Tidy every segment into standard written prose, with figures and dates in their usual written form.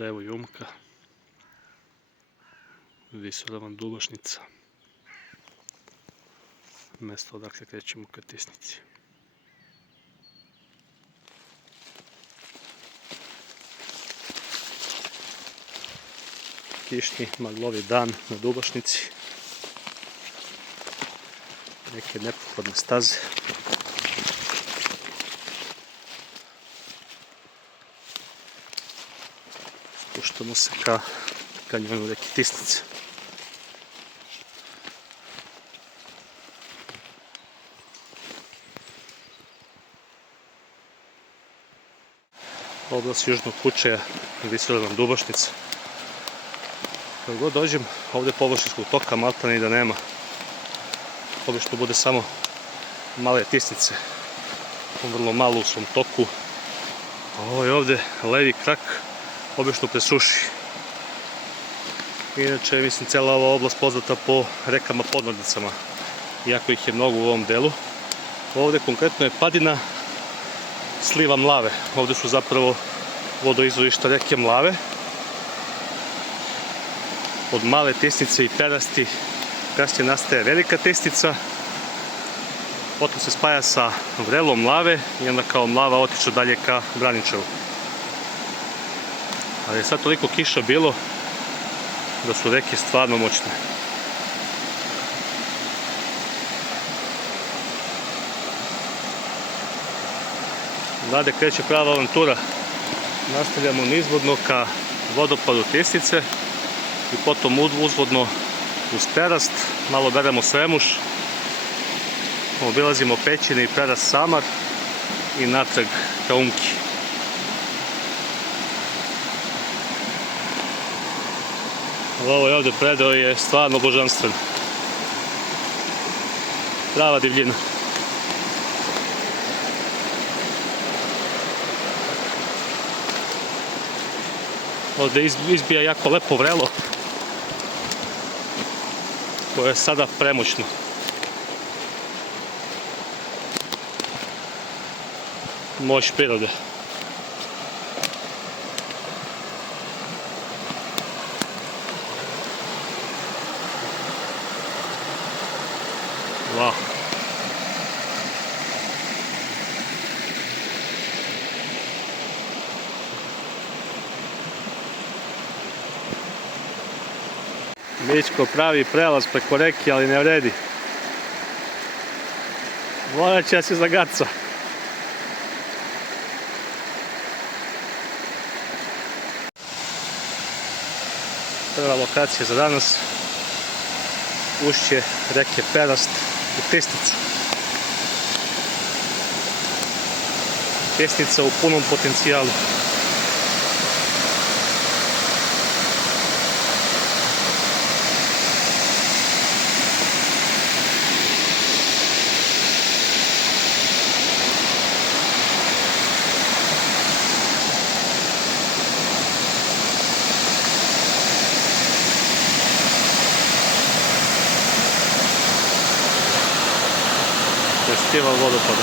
Prevo Jumka, Visoravan Dubošnica, mesto odakle krećemo ka Tisnici. Kišni, maglovi dan na Dubošnici, neke nepohodne staze. Spuštamo se ka kanjonu reke Tisnice. Oblast Južnog Kučeja, Visoravan Dubošnica. Kad god dođem ovde površinskog toka maltene i da nema. Obično bude samo male Tisnice, vrlo malo u svom toku. Ovo je ovde levi krak, obično presuši. Inače, mislim, cela ova oblast poznata po rekama podmornicama, iako ih je mnogo u ovom delu. Ovde konkretno je padina sliva Mlave. Ovde su zapravo vodoizvorišta reke Mlave. Od male Tisnice i Perasti kasnije nastaje velika Tisnica, potom se spaja sa vrelom Mlave i onda kao Mlava otiče dalje ka Braničevu. Ali je sad toliko kiša bilo da su reke stvarno moćne. Dalje kreće prava avantura. Nastavljamo nizvodno ka vodopadu Tisnice i potom uzvodno uz Perast, malo beremo Sremuš, obilazimo Pećine i Perast Samar i natrag ka Umki. Ovo je ovde predeo je stvarno božanstven. Prava divljina. Ovde izbija jako lepo vrelo, koje je sada premoćno. Moć prirode. Wow. Mićko pravi prelaz preko reke, ali ne vredi. Morat će da se zagaca. Prva lokacija za danas. Ušće reke Perast u Tisnicu. Tisnica u punom potencijalu. Festival vodopada.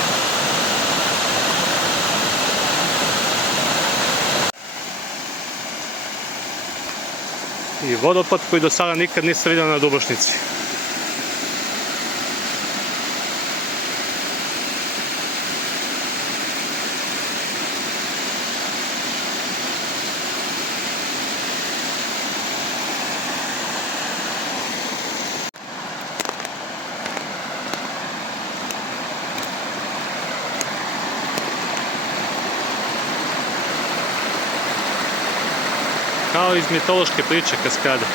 I vodopad koji do sada nikad nisam vidio na Dubošnici. Kao iz mitološke priče kaskade.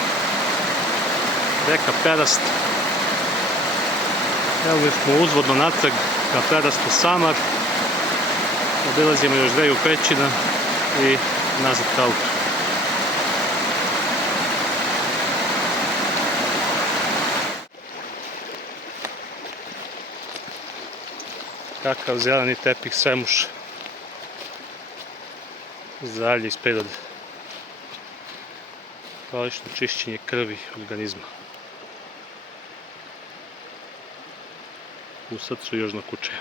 Reka Perast. Evo smo uzvodno natrag ka Perastu Samar. Obilazimo još dveju Pećina i nazad ka autu. Kakav zeleni tepih Sremuša. Zdravlje iz prirode. Kvalično čišćenje krvi organizma. U srcu Južnog Kučeja.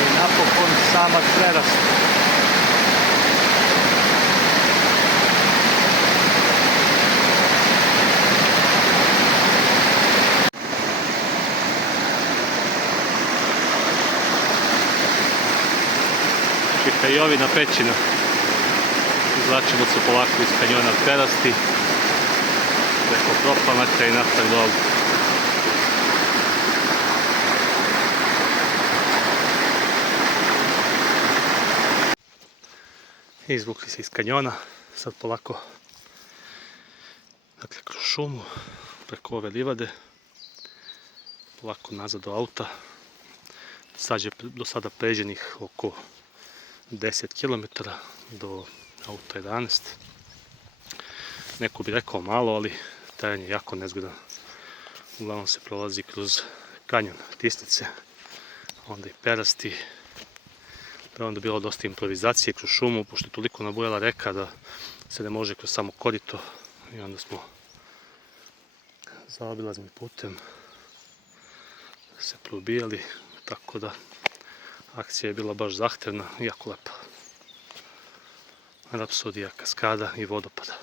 I napokon Kamat prerast. Šikajovina pećina. Izvlačimo se polako iz kanjona Prerasti, preko Propanaka i natrag dolu. Izvukli se iz kanjona, sad polako, dakle kroz šumu, preko ove livade, polako nazad do auta. Sad je do sada pređenih oko 10 km do auta 11. Neko bi rekao malo, ali teren je jako nezgodan. Uglavnom se prolazi kroz kanjon Tisnice, onda i Perasti. Pa je onda bilo dosta improvizacije kroz šumu, pošto je toliko nabujala reka da se ne može kroz samo korito. I onda smo zaobilaznim putem se probijali, tako da akcija je bila baš zahtevna i jako lepa. Rapsodija kaskada i vodopada.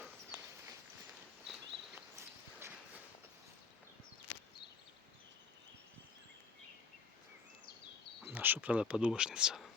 Naša prelepa Dubošnica.